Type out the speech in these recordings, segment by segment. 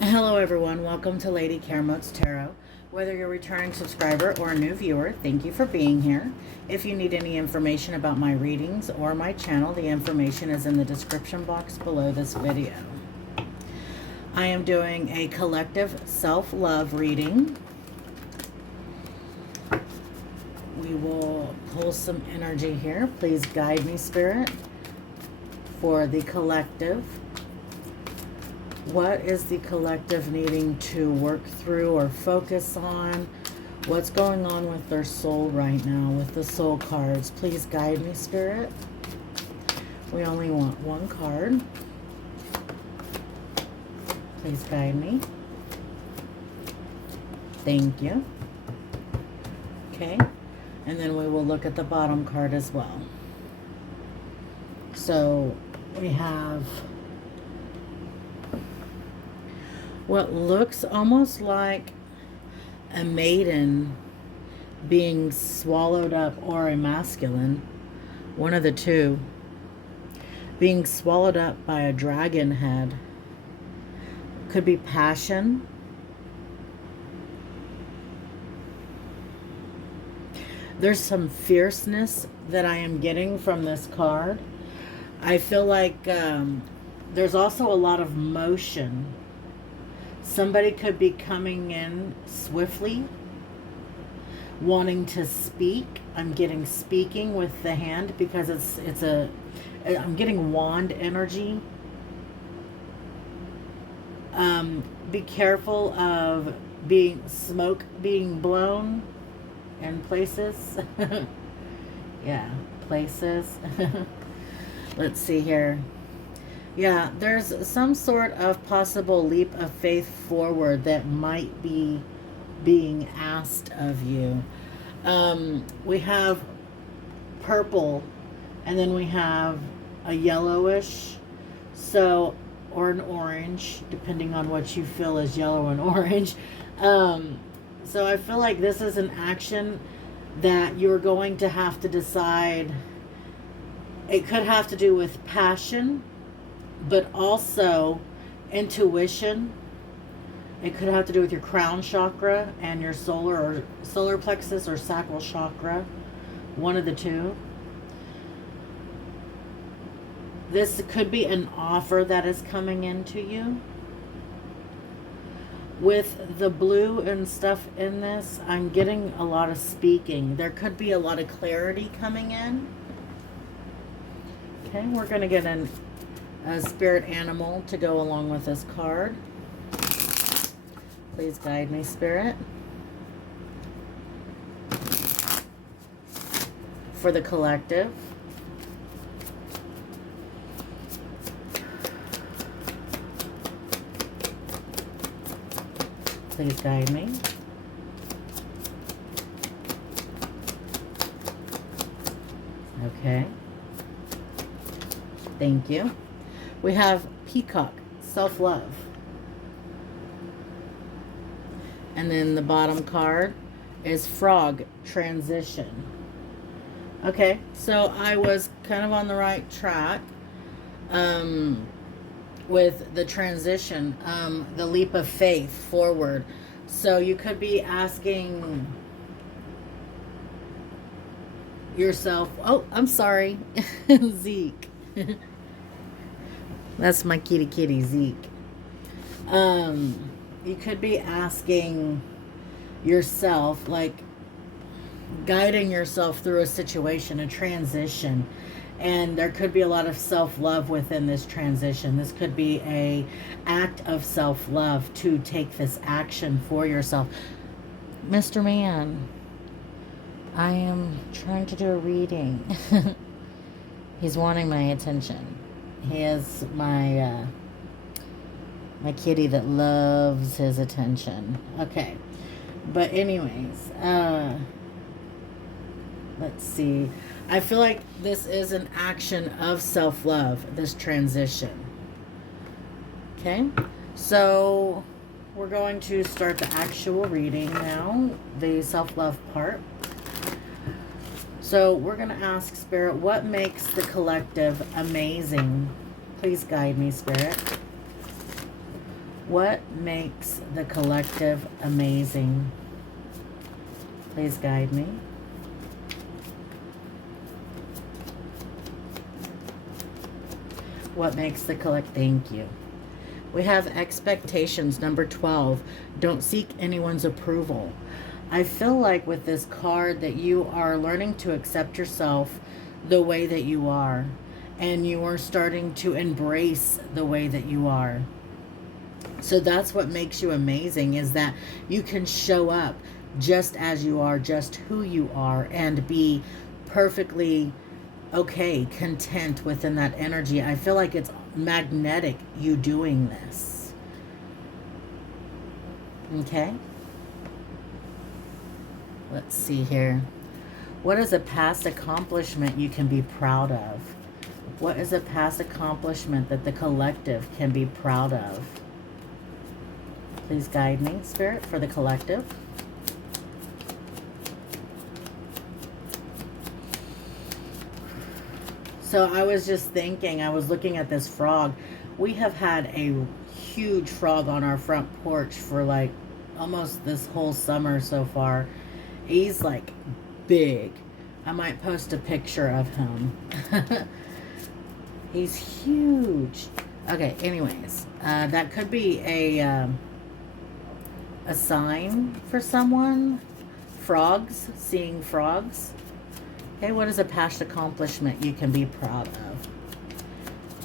Hello everyone, welcome to Lady Karamote's Tarot. Whether you're a returning subscriber or a new viewer, thank you for being here. If you need any information about my readings or my channel, the information is in the description box below this video. I am doing a collective self-love reading. We will pull some energy here. Please guide me, Spirit, for the collective. What is the collective needing to work through or focus on? What's going on with their soul right now with the soul cards? Please guide me, Spirit. We only want one card. Please guide me. Thank you. Okay. And then we will look at the bottom card as well. So we have what looks almost like a maiden being swallowed up, or a masculine, one of the two, being swallowed up by a dragon head. Could be passion. There's some fierceness that I am getting from this card. I feel like there's also a lot of motion. Somebody could be coming in swiftly, wanting to speak. I'm getting speaking with the hand because I'm getting wand energy. Be careful of smoke being blown in places. Yeah, places. Let's see here. Yeah, there's some sort of possible leap of faith forward that might be being asked of you. We have purple, and then we have a yellowish, or an orange, depending on what you feel is yellow and orange. So I feel like this is an action that you're going to have to decide. It could have to do with passion, but also intuition. It could have to do with your crown chakra and your solar plexus or sacral chakra, one of the two. This could be an offer that is coming into you. With the blue and stuff in this, I'm getting a lot of speaking. There could be a lot of clarity coming in. Okay, we're going to get a spirit animal to go along with this card. Please guide me, Spirit. For the collective. Please guide me. Okay. Thank you. We have peacock, self-love. And then the bottom card is frog, transition. Okay, so I was kind of on the right track with the transition, the leap of faith forward. So you could be asking yourself, oh, I'm sorry, Zeke. That's my kitty, Zeke. You could be asking yourself, like guiding yourself through a situation, a transition. And there could be a lot of self-love within this transition. This could be a act of self-love to take this action for yourself. Mr. Man, I am trying to do a reading. He's wanting my attention. He is my kitty that loves his attention. Okay. But anyways, let's see. I feel like this is an action of self-love, this transition. Okay. So we're going to start the actual reading now, the self-love part. So we're going to ask Spirit, what makes the collective amazing? Please guide me, Spirit. What makes the collective amazing? Please guide me. What makes the collective? Thank you. We have expectations, number 12. Don't seek anyone's approval. I feel like with this card that you are learning to accept yourself the way that you are. And you are starting to embrace the way that you are. So that's what makes you amazing, is that you can show up just as you are, just who you are, and be perfectly okay, content within that energy. I feel like it's magnetic, you doing this. Okay? Let's see here. What is a past accomplishment you can be proud of? What is a past accomplishment that the collective can be proud of? Please guide me, Spirit, for the collective. So I was just thinking, I was looking at this frog. We have had a huge frog on our front porch for like almost this whole summer so far. He's like big. I might post a picture of him. He's huge. Okay, anyways, that could be a sign for someone. Frogs, seeing frogs. Okay, what is a past accomplishment you can be proud of?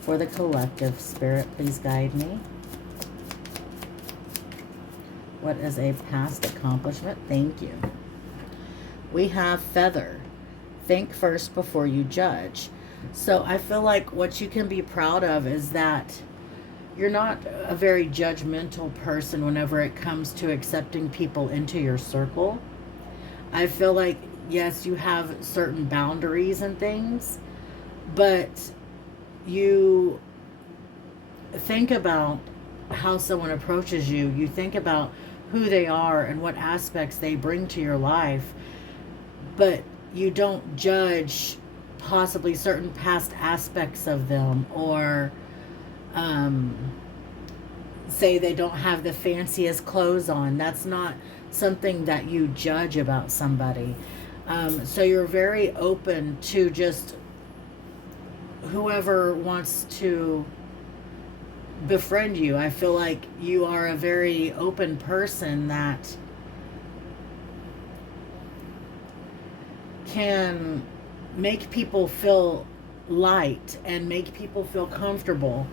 For the collective, Spirit, please guide me. What is a past accomplishment? Thank you. We have feather. Think first before you judge. So I feel like what you can be proud of is that you're not a very judgmental person whenever it comes to accepting people into your circle. I feel like, yes, you have certain boundaries and things, but you think about how someone approaches you. You think about who they are and what aspects they bring to your life, but you don't judge possibly certain past aspects of them, or say they don't have the fanciest clothes on. That's not something that you judge about somebody. So you're very open to just whoever wants to befriend you. I feel like you are a very open person that can make people feel light and make people feel comfortable.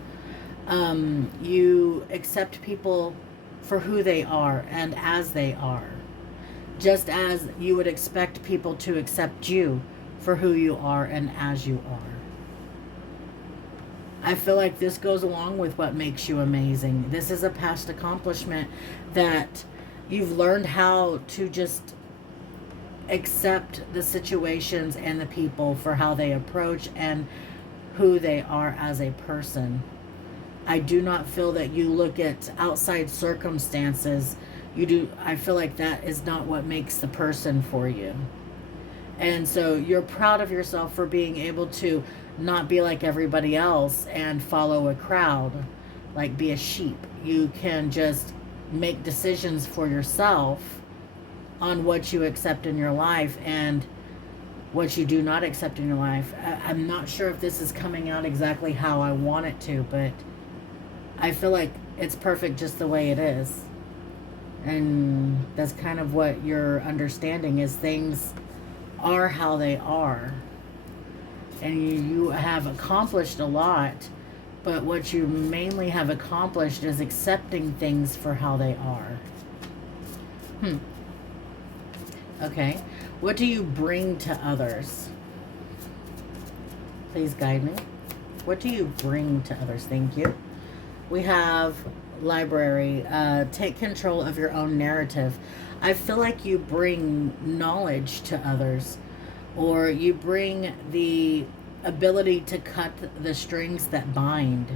You accept people for who they are and as they are, just as you would expect people to accept you for who you are and as you are. I feel like this goes along with what makes you amazing. This is a past accomplishment that you've learned how to just accept the situations and the people for how they approach and who they are as a person. I do not feel that you look at outside circumstances. I feel like that is not what makes the person for you. And so you're proud of yourself for being able to not be like everybody else and follow a crowd, like be a sheep. You can just make decisions for yourself on what you accept in your life and what you do not accept in your life. I'm not sure if this is coming out exactly how I want it to, but I feel like it's perfect just the way it is. And that's kind of what you're understanding, is things are how they are. And you have accomplished a lot, but what you mainly have accomplished is accepting things for how they are. Okay. What do you bring to others? Please guide me. What do you bring to others? Thank you. We have library. Take control of your own narrative. I feel like you bring knowledge to others, or you bring the ability to cut the strings that bind.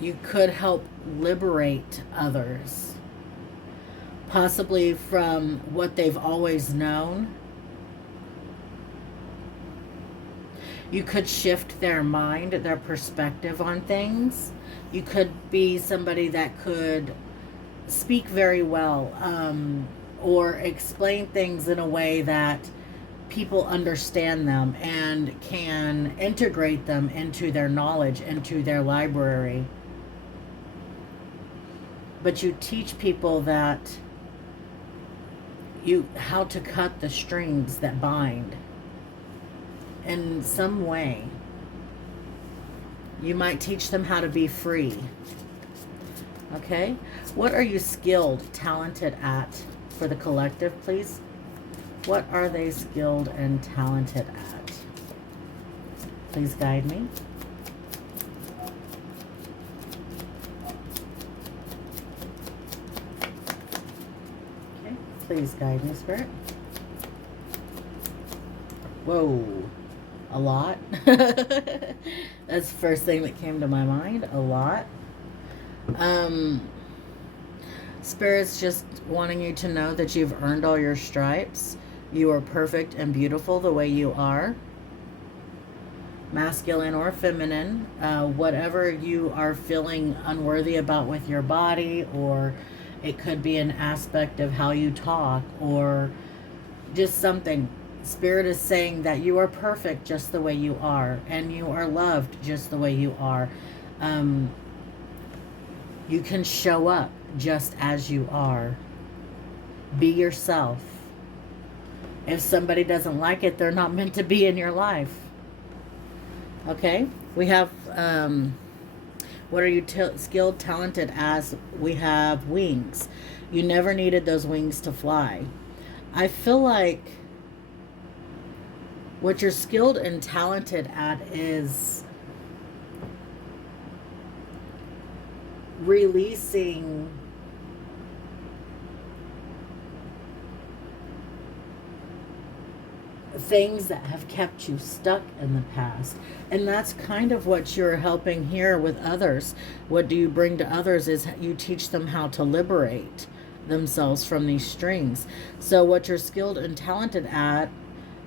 You could help liberate others, possibly from what they've always known. You could shift their mind, their perspective on things. You could be somebody that could speak very well, or explain things in a way that people understand them and can integrate them into their knowledge, into their library. But you teach people that how to cut the strings that bind in some way. You might teach them how to be free. Okay? What are you skilled, talented at for the collective, please? What are they skilled and talented at? Please guide me. Okay, please guide me, Spirit. Whoa, a lot. That's the first thing that came to my mind, a lot. Spirit's just wanting you to know that you've earned all your stripes. You are perfect and beautiful the way you are. Masculine or feminine, whatever you are feeling unworthy about with your body, or it could be an aspect of how you talk, or just something. Spirit is saying that you are perfect just the way you are, and you are loved just the way you are. You can show up just as you are. Be yourself. If somebody doesn't like it, they're not meant to be in your life. Okay? We have, what are you skilled, talented as? We have wings. You never needed those wings to fly. I feel like what you're skilled and talented at is releasing things that have kept you stuck in the past. And that's kind of what you're helping here with others. What do you bring to others is you teach them how to liberate themselves from these strings. So what you're skilled and talented at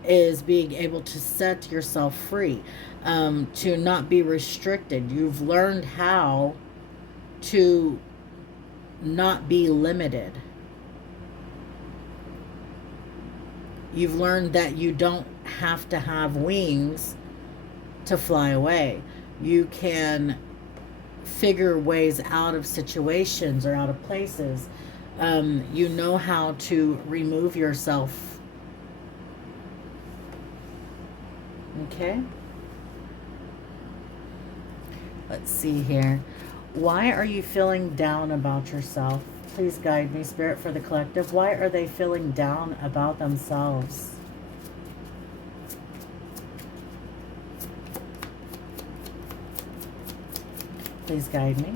is being able to set yourself free, to not be restricted. You've learned how to not be limited. You've learned that you don't have to have wings to fly away. You can figure ways out of situations or out of places. You know how to remove yourself. Okay? Let's see here. Why are you feeling down about yourself? Please guide me, Spirit, for the collective. Why are they feeling down about themselves? Please guide me.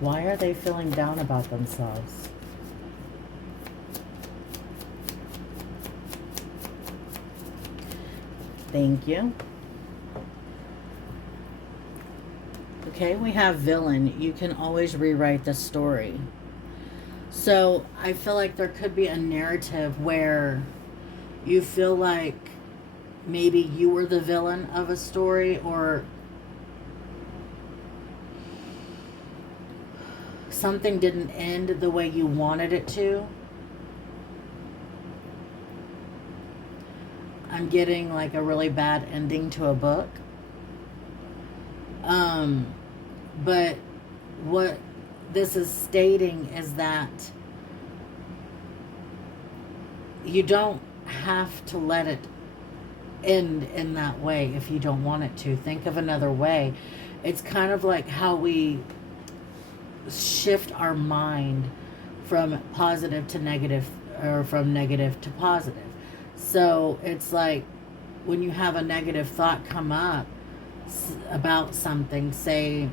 Why are they feeling down about themselves? Thank you. Okay, we have villain. You can always rewrite the story. So I feel like there could be a narrative where you feel like maybe you were the villain of a story, or something didn't end the way you wanted it to. I'm getting like a really bad ending to a book. But what this is stating is that you don't have to let it end in that way if you don't want it to. Think of another way. It's kind of like how we shift our mind from positive to negative, or from negative to positive. So it's like when you have a negative thought come up about something, say,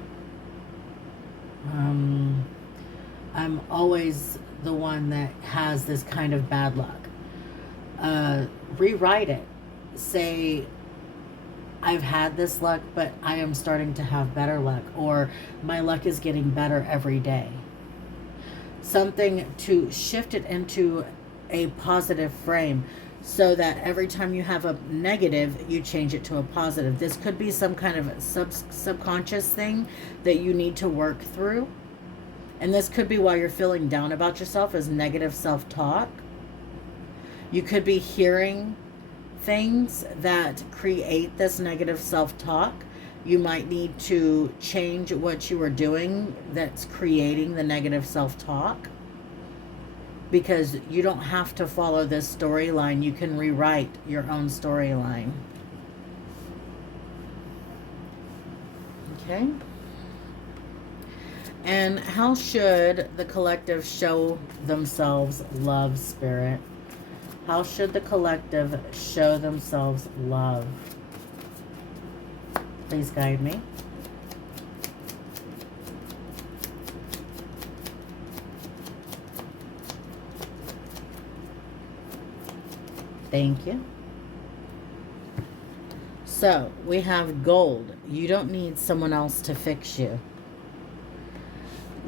I'm always the one that has this kind of bad luck. Rewrite it. Say, I've had this luck, but I am starting to have better luck, or my luck is getting better every day. Something to shift it into a positive frame. so that every time you have a negative, you change it to a positive. This could be some kind of subconscious thing that you need to work through. And this could be why you're feeling down about yourself, is negative self-talk. You could be hearing things that create this negative self-talk. You might need to change what you are doing that's creating the negative self-talk, because you don't have to follow this storyline. You can rewrite your own storyline. Okay? And how should the collective show themselves love, Spirit? How should the collective show themselves love? Please guide me. Thank you. So, we have gold. You don't need someone else to fix you.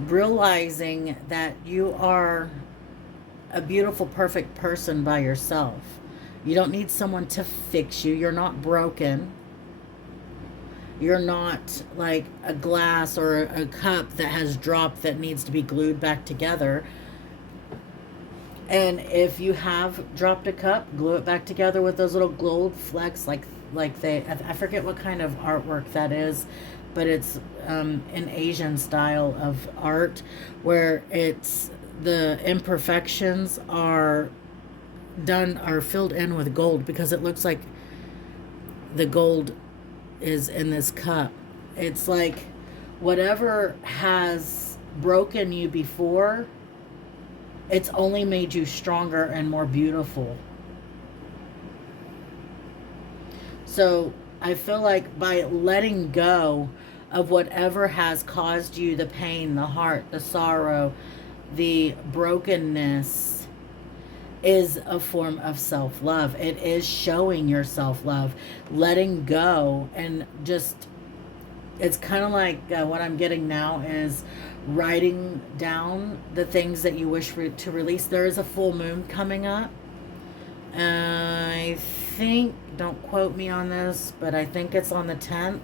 Realizing that you are a beautiful, perfect person by yourself. You don't need someone to fix you. You're not broken. You're not like a glass or a cup that has dropped that needs to be glued back together. And if you have dropped a cup, glue it back together with those little gold flecks, like I forget what kind of artwork that is, but it's an Asian style of art where it's the imperfections are filled in with gold, because it looks like the gold is in this cup. It's like whatever has broken you before, it's only made you stronger and more beautiful. So I feel like by letting go of whatever has caused you the pain, the heart, the sorrow, the brokenness, is a form of self-love. It is showing your self-love, letting go, and just, it's kind of like what I'm getting now is writing down the things that you wish to release. There is a full moon coming up. I think, don't quote me on this, but I think it's on the 10th.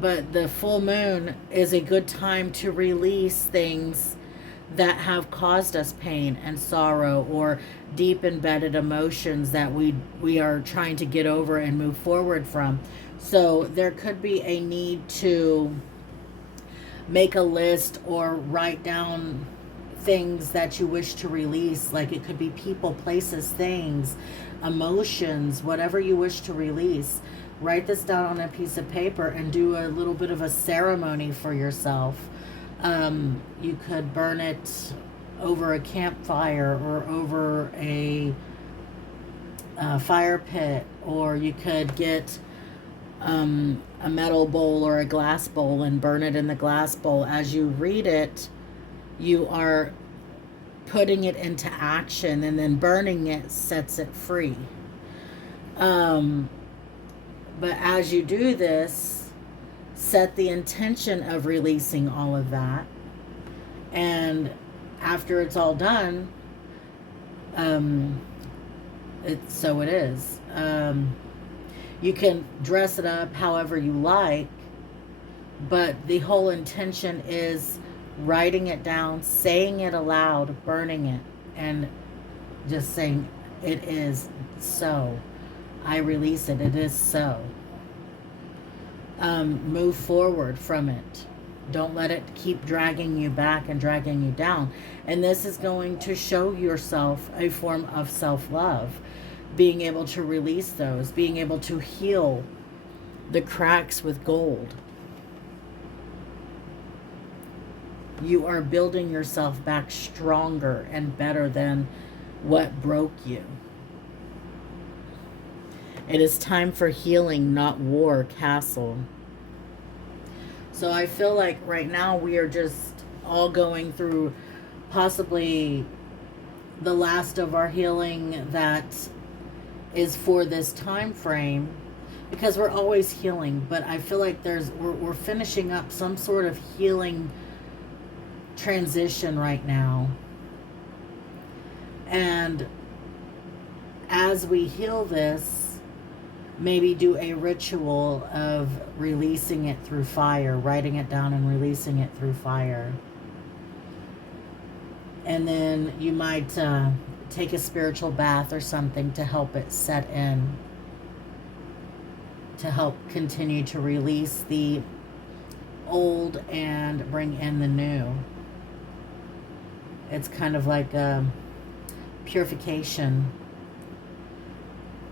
But the full moon is a good time to release things that have caused us pain and sorrow, or deep embedded emotions that we are trying to get over and move forward from. So there could be a need to make a list or write down things that you wish to release. Like it could be people, places, things, emotions, whatever you wish to release. Write this down on a piece of paper and do a little bit of a ceremony for yourself. You could burn it over a campfire or over a fire pit, or you could get a metal bowl or a glass bowl and burn it in the glass bowl. As you read it, you are putting it into action, and then burning it sets it free. But as you do this, set the intention of releasing all of that. And after it's all done, so it is. You can dress it up however you like, but the whole intention is writing it down, saying it aloud, burning it, and just saying, it is so. I release it. It is so. Move forward from it. Don't let it keep dragging you back and dragging you down. And this is going to show yourself a form of self-love. Being able to release those. Being able to heal the cracks with gold. You are building yourself back stronger and better than what broke you. It is time for healing, not war, castle. So I feel like right now we are just all going through possibly the last of our healing that is for this time frame, because we're always healing, but I feel like we're finishing up some sort of healing transition right now. And as we heal this, maybe do a ritual of releasing it through fire, writing it down and releasing it through fire. And then you might take a spiritual bath or something to help it set in, to help continue to release the old and bring in the new. It's kind of like a purification.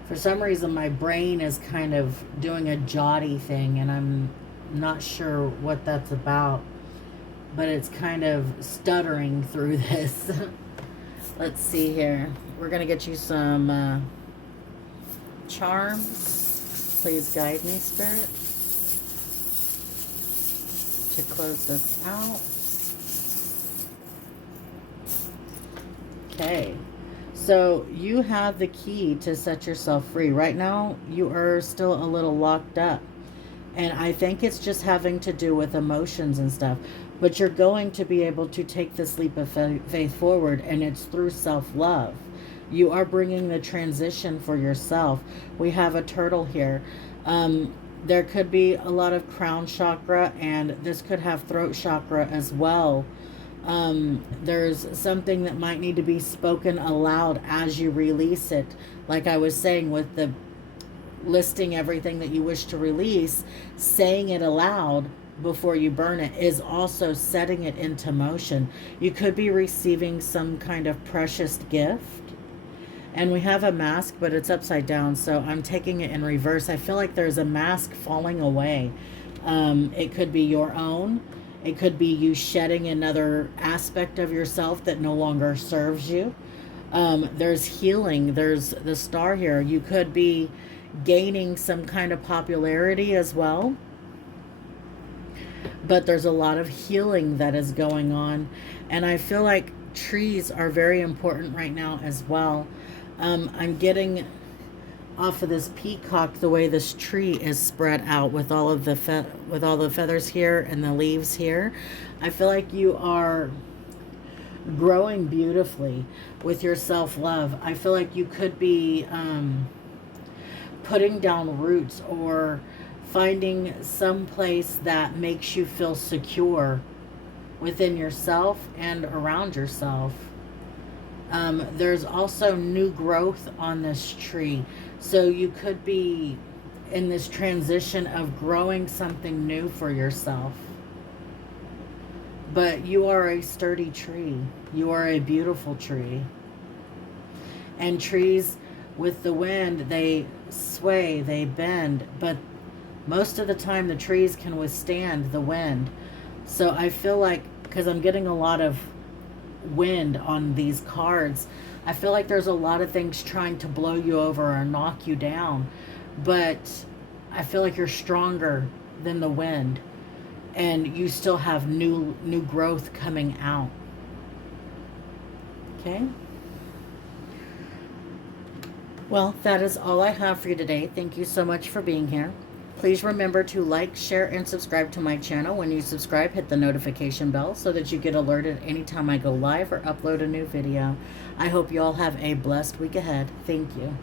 For some reason, my brain is kind of doing a jotty thing, and I'm not sure what that's about, but it's kind of stuttering through this. Let's see here. We're going to get you some charms. Please guide me, Spirit, to close this out. Okay. So you have the key to set yourself free. Right now, you are still a little locked up. And I think it's just having to do with emotions and stuff. But you're going to be able to take this leap of faith forward, and it's through self-love. You are bringing the transition for yourself. We have a turtle here. There could be a lot of crown chakra, and this could have throat chakra as well. There's something that might need to be spoken aloud as you release it. Like I was saying with the listing everything that you wish to release, saying it aloud before you burn it is also setting it into motion. You could be receiving some kind of precious gift. And we have a mask, but it's upside down, so I'm taking it in reverse. I feel like there's a mask falling away. It could be your own. It could be you shedding another aspect of yourself that no longer serves you. There's healing. There's the star here. You could be gaining some kind of popularity as well. But there's a lot of healing that is going on. And I feel like trees are very important right now as well. I'm getting off of this peacock the way this tree is spread out with all of the feathers here and the leaves here. I feel like you are growing beautifully with your self-love. I feel like you could be putting down roots or finding some place that makes you feel secure within yourself and around yourself. There's also new growth on this tree. So you could be in this transition of growing something new for yourself. But you are a sturdy tree. You are a beautiful tree. And trees with the wind, they sway, they bend, but most of the time the trees can withstand the wind. So I feel like, because I'm getting a lot of wind on these cards, I feel like there's a lot of things trying to blow you over or knock you down, but I feel like you're stronger than the wind, and you still have new growth coming out. Okay. Well, that is all I have for you today. Thank you so much for being here. Please remember to like, share, and subscribe to my channel. When you subscribe, hit the notification bell so that you get alerted anytime I go live or upload a new video. I hope you all have a blessed week ahead. Thank you.